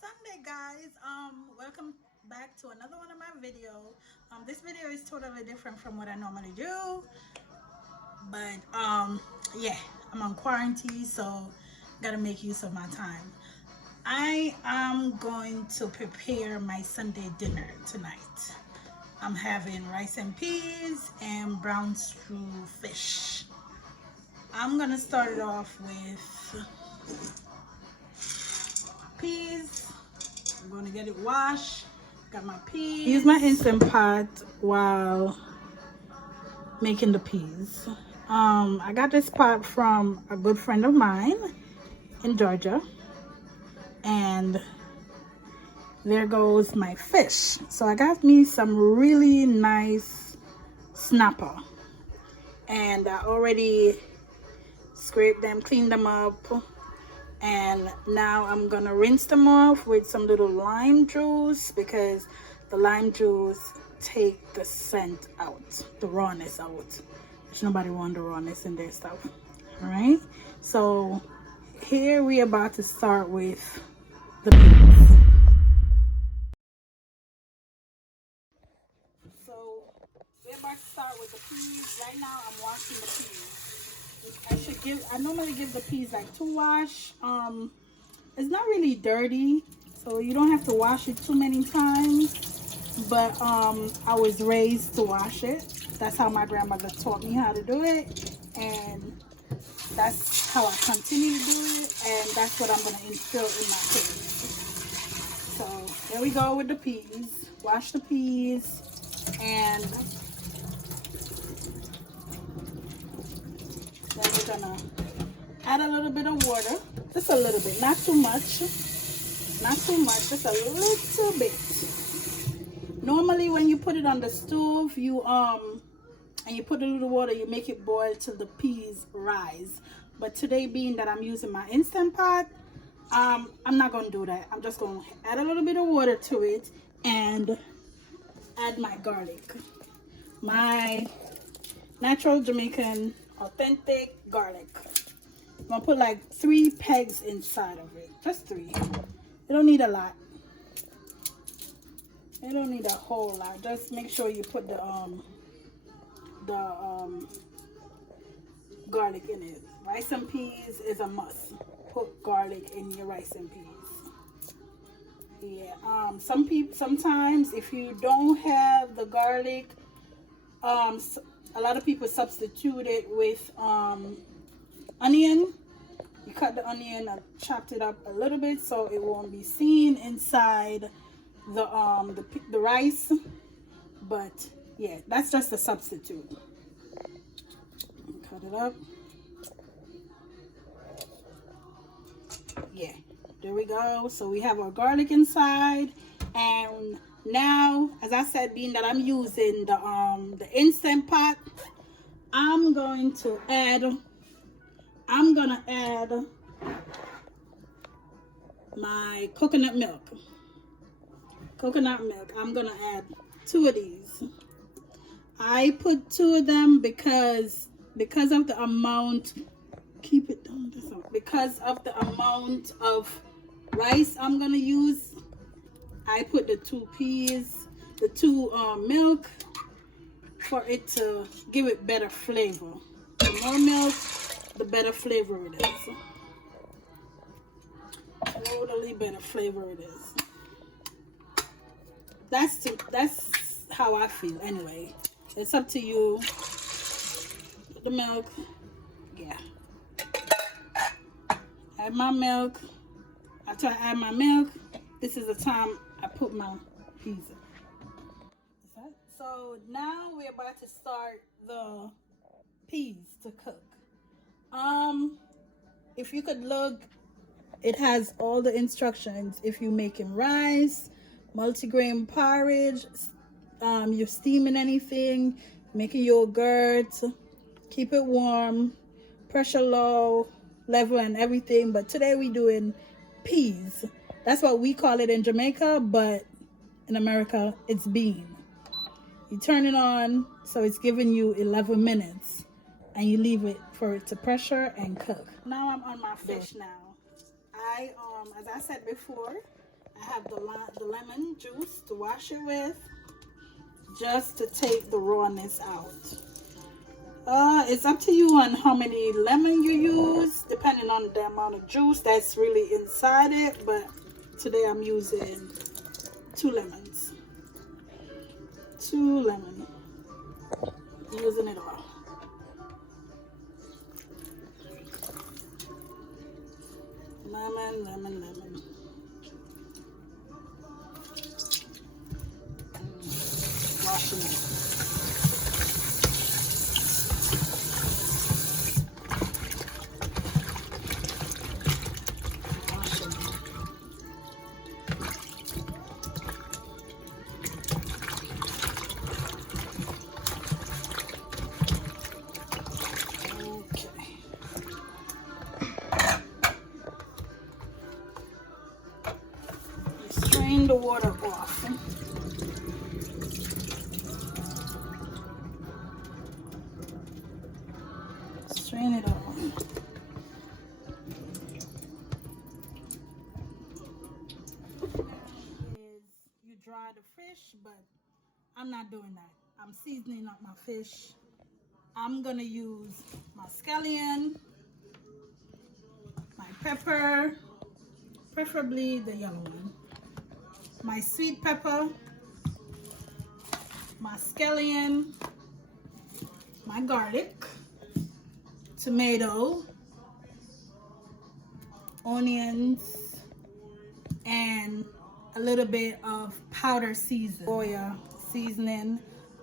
Sunday, guys. Welcome back to another one of my videos. This video is totally different from what I normally do, but yeah, I'm on quarantine, so gotta make use of my time. I am going to prepare my Sunday dinner tonight. I'm having rice and peas and brown stew fish. I'm gonna start it off with peas. I'm gonna get it washed. Got my peas. Use my Instant Pot while making the peas. I got this pot from a good friend of mine in Georgia, and there goes my fish. So I got me some really nice snapper, and I already scraped them, cleaned them up, and now I'm gonna rinse them off with some little lime juice, because the lime juice take the scent out, the rawness out, which nobody want the rawness in their stuff. All right, so here we about to start with the peas. So we're about to start with the peas. Right now I'm washing the peas. I normally give the peas like 2 wash. It's not really dirty, so you don't have to wash it too many times, but I was raised to wash it. That's how my grandmother taught me how to do it, and that's how I continue to do it, and that's what I'm going to instill in my kids. So there we go with the peas. Wash the peas, and then we're gonna add a little bit of water, just a little bit, not too much, just a little bit. Normally when you put it on the stove, you and you put a little water, you make it boil till the peas rise. But today, being that I'm using my Instant Pot, I'm not gonna do that. I'm just gonna add a little bit of water to it and add my garlic, my natural Jamaican authentic garlic. I'm gonna put like 3 pegs inside of it, just 3. You don't need a lot. You don't need a whole lot. Just make sure you put the garlic in it. Rice and peas is a must. Put garlic in your rice and peas. Yeah. Sometimes if you don't have the garlic, a lot of people substitute it with onion. You cut the onion and chopped it up a little bit so it won't be seen inside the rice. But yeah, that's just a substitute. Cut it up. Yeah, there we go. So we have our garlic inside, and now, as I said, being that I'm using the Instant Pot, I'm gonna add my coconut milk. I'm gonna add 2 of these. I put 2 of them because of the amount. Keep it down. Because of the amount of rice I'm gonna use, I put the 2 peas, the 2 milk, for it to give it better flavor. The more milk, the better flavor it is. Totally better flavor it is. That's how I feel anyway. It's up to you. Put the milk. Yeah. Add my milk. After I add my milk, this is the time I put my peas in. So now we're about to start the peas to cook. If you could look, it has all the instructions. If you're making rice, multigrain porridge, you're steaming anything, making yogurt, keep it warm, pressure low, level and everything. But today we're doing peas. That's what we call it in Jamaica, but in America it's bean. You turn it on so it's giving you 11 minutes, and you leave it for it to pressure and cook. Now I'm on my fish now. As I said before, I have the lemon juice to wash it with, just to take the rawness out. It's up to you on how many lemon you use, depending on the amount of juice that's really inside it. But today I'm using 2 lemons. 2 lemons. Using it all. Lemon, lemon, lemon. Washing it. Strain the water off. Strain it off. You dry the fish, but I'm not doing that. I'm seasoning up my fish. I'm gonna use my scallion, my pepper, preferably the yellow one, my sweet pepper, my scallion, my garlic, tomato, onions, and a little bit of powder seasoning.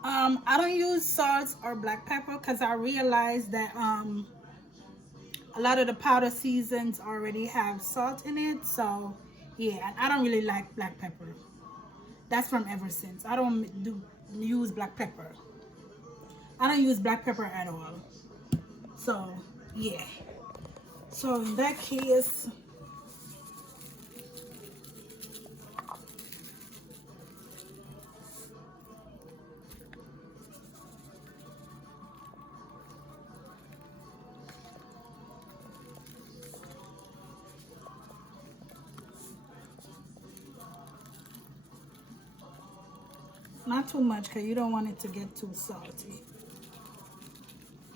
I don't use salt or black pepper because I realized that a lot of the powder seasons already have salt in it. So yeah, I don't really like black pepper. That's from ever since. I don't use black pepper. I don't use black pepper at all. So yeah. So in that case, not too much because you don't want it to get too salty.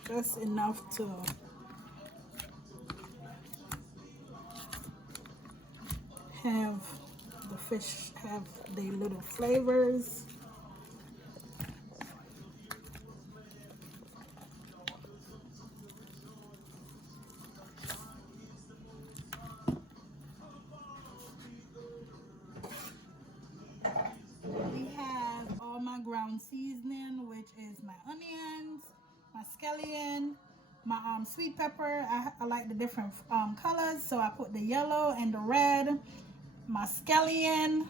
Just enough to have the fish have the little flavors. We have all my ground seasoning, which is my onions, my scallion, my sweet pepper. I like the different colors, so I put the yellow and the red. My scallion,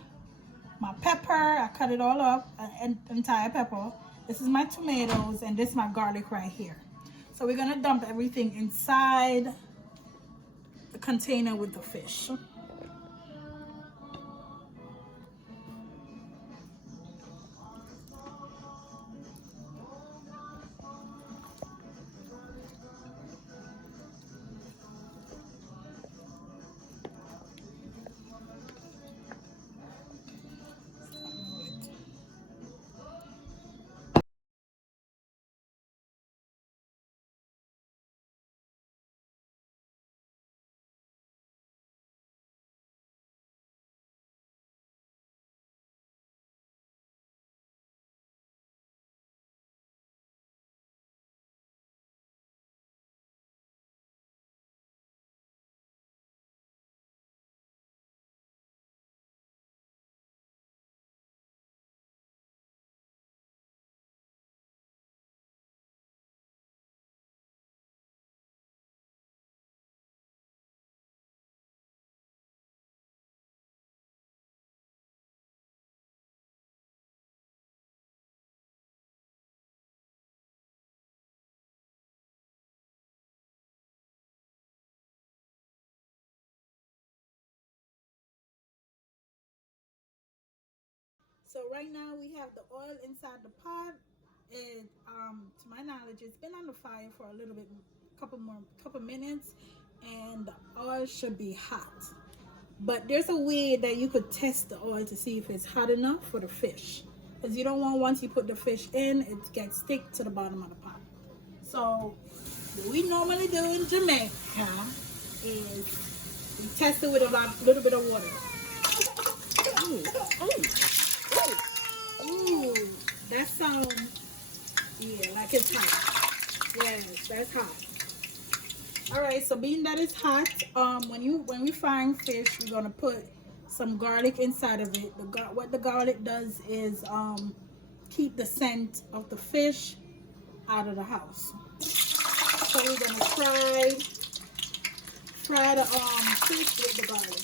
my pepper, I cut it all up, an entire pepper. This is my tomatoes, and this is my garlic right here. So we're gonna dump everything inside the container with the fish. So right now we have the oil inside the pot. And to my knowledge, it's been on the fire for a little bit, couple minutes, and the oil should be hot. But there's a way that you could test the oil to see if it's hot enough for the fish. Because you don't want, once you put the fish in, it gets stick to the bottom of the pot. So what we normally do in Jamaica is we test it with a little bit of water. Ooh, that sounds, yeah, like it's hot. Yes, that's hot. All right, so being that it's hot, when we frying fish, we're gonna put some garlic inside of it. What the garlic does is keep the scent of the fish out of the house. So we're gonna fry the fish with the garlic.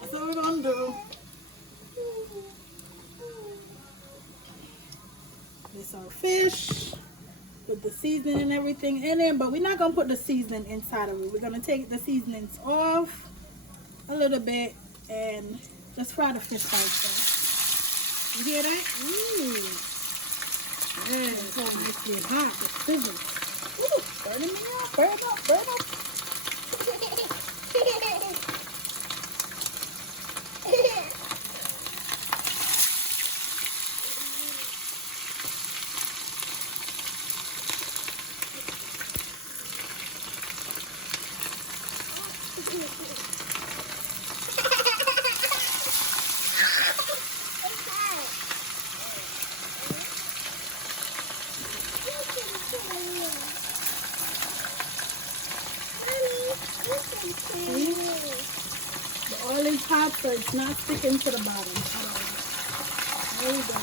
That's what we're gonna do. This our fish with the seasoning and everything in it, but we're not gonna put the seasoning inside of it. We're gonna take the seasonings off a little bit and just fry the fish right there. You hear that? Ooh. Yes, oh, it's getting hot. It's sizzling. Ooh, burning me up, burn up, burn up. See? The oil is hot, so it's not sticking to the bottom at all. There we go.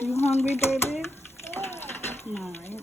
You hungry, baby? All right.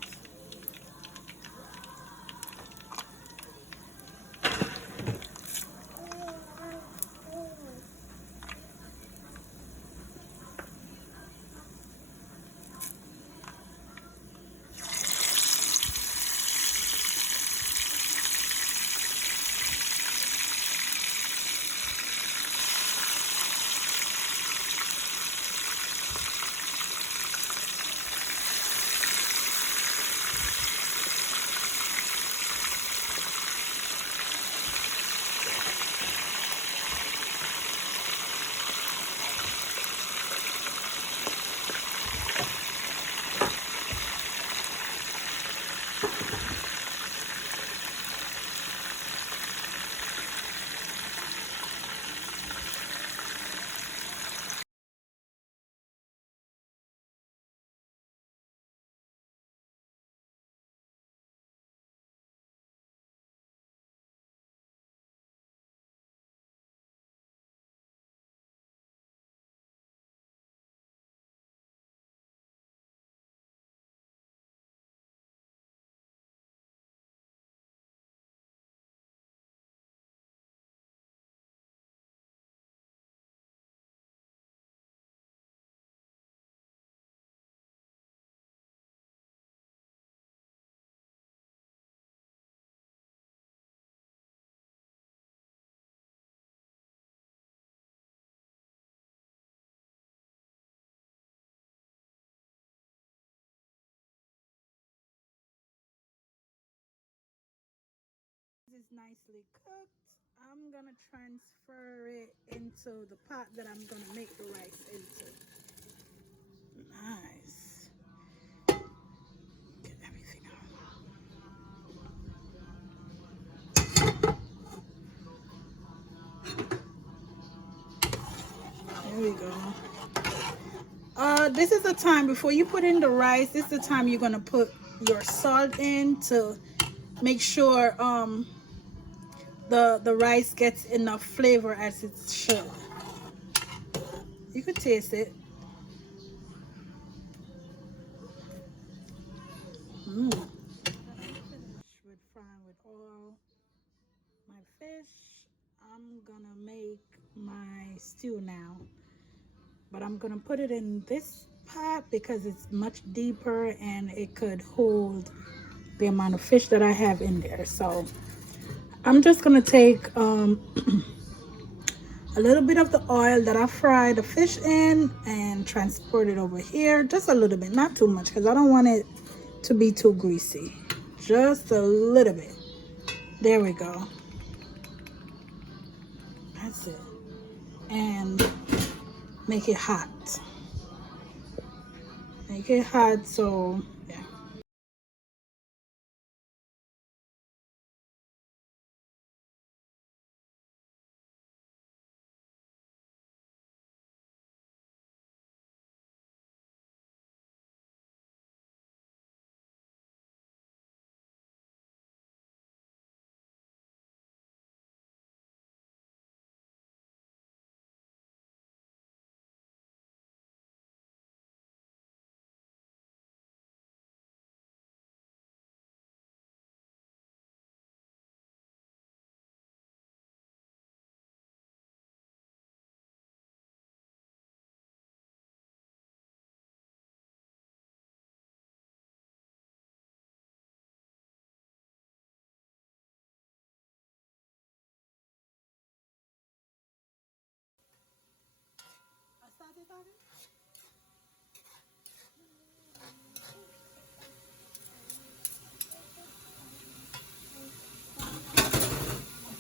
nicely cooked, I'm gonna transfer it into the pot that I'm gonna make the rice into. Nice. Get everything out. There we go. This is the time before you put in the rice. This is the time you're gonna put your salt in to make sure the rice gets enough flavor as it should. You could taste it. Finish with frying with oil my fish. I'm gonna make my stew now, but I'm gonna put it in this pot because it's much deeper and it could hold the amount of fish that I have in there. So I'm just gonna take a little bit of the oil that I fried the fish in and transport it over here. Just a little bit, not too much, because I don't want it to be too greasy. Just a little bit. There we go. That's it. And make it hot. Make it hot, so yeah.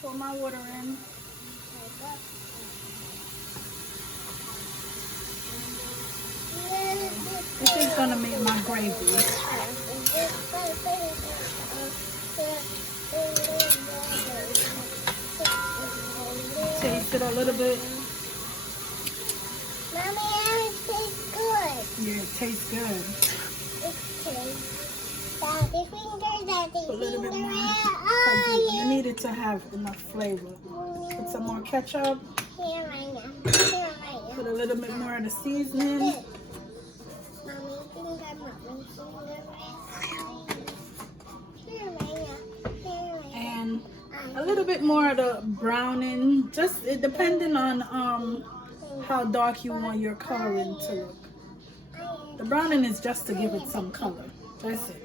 Pour my water in. This is gonna make my gravy. Taste it a little bit. Mommy, it tastes good. Yeah, it tastes good. It tastes. Daddy finger, daddy A little bit finger. more. Oh, You need it to have enough flavor. Put some more ketchup. Here right now. Here right now. Put a little bit more of the seasoning. Mommy finger, mommy finger. Here right now. Here right now. And a little bit more of the browning. Just it depending on how dark you want your coloring to look. The browning is just to give it some color. That's it.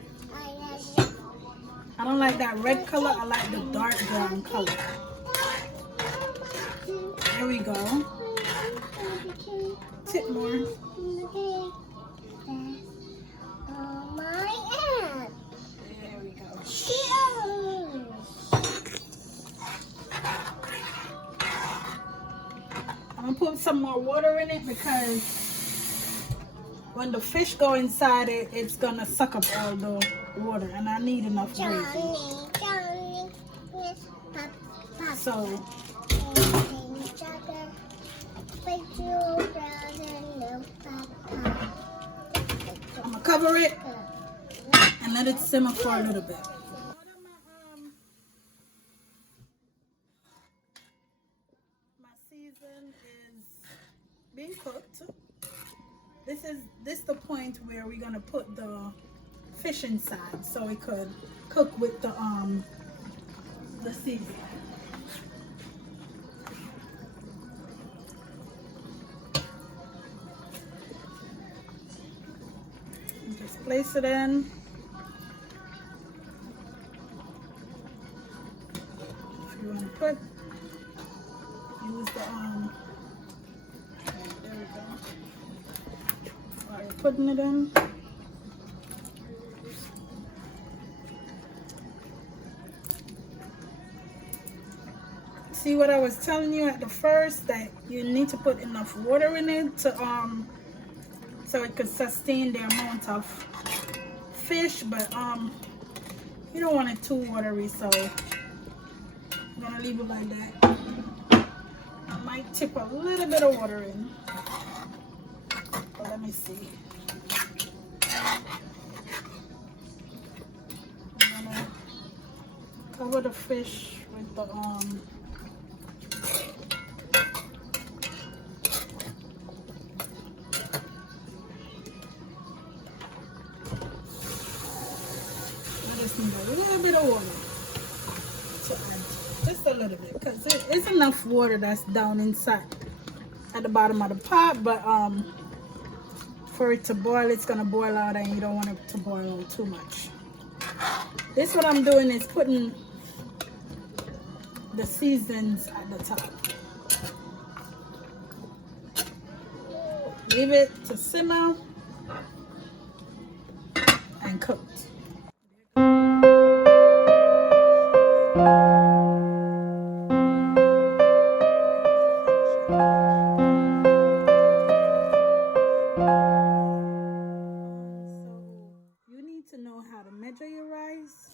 I don't like that red color. I like the dark brown color. There we go. Tip more. There we go. I'm gonna put some more water in it because when the fish go inside it, it's gonna suck up all the water, and I need enough gravy. So I'm gonna cover it and let it simmer for a little bit. My season is being cooked. This is the point where we're gonna put the fish inside so it could cook with the seasoning. Just place it in. If you want to put, use the there we go. While you're putting it in. See what I was telling you at the first, that you need to put enough water in it to so it could sustain the amount of fish, but you don't want it too watery, so I'm gonna leave it like that. I might tip a little bit of water in, but let me see. I'm gonna cover the fish with the I just need a little bit of water to add, just a little bit, because it's enough water that's down inside at the bottom of the pot, but for it to boil, it's gonna boil out, and you don't want it to boil out too much. This, what I'm doing is putting the seasons at the top. Leave it to simmer and cook. To know how to measure your rice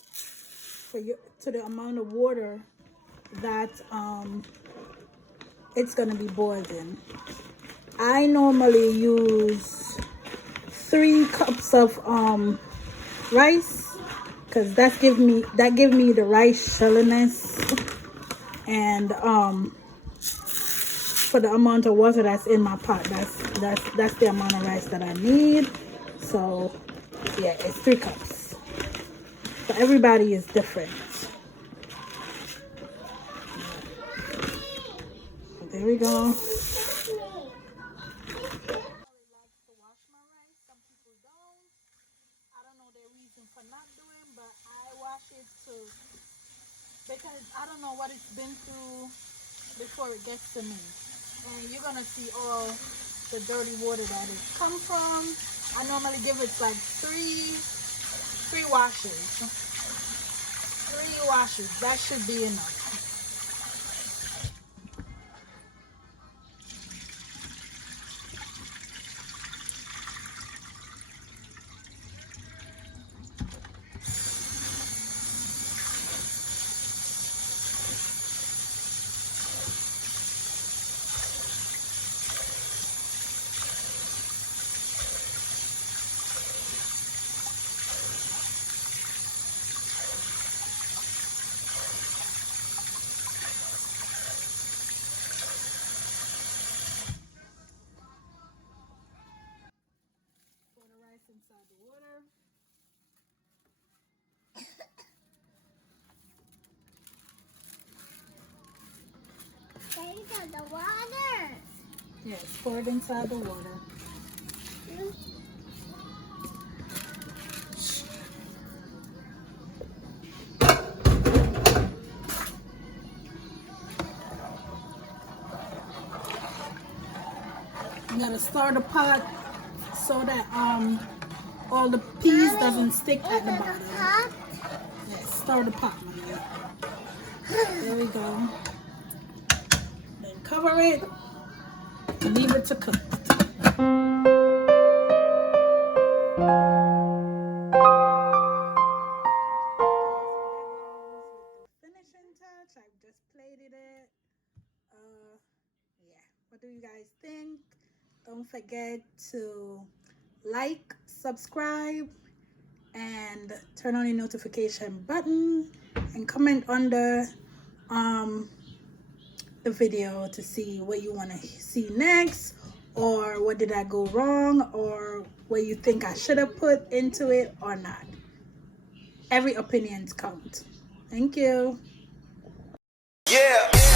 for to the amount of water that it's gonna be boiled in. I normally use 3 cups of rice, because that give me the rice shelliness, and for the amount of water that's in my pot, that's the amount of rice that I need. So yeah, it's 3 cups. So everybody is different. There we go. I don't know their reason for not doing, but I wash it too, because I don't know what it's been through before it gets to me. And you're gonna see all the dirty water that it comes from. I normally give it like 3 washes. 3 washes, that should be enough. Pour the rice inside the water. Inside the water. Yes, pour it inside the water. You gotta stir the pot so that all the peas doesn't stick at the bottom. Yes, stir the pot. There we go. Then cover it and leave it to cook. Finishing touch, I just plated it. Yeah, what do you guys think? Don't forget to like, subscribe, and turn on the notification button, and comment under the video to see what you want to see next, or what did I go wrong, or what you think I should have put into it or not. Every opinion counts. Thank you. Yeah.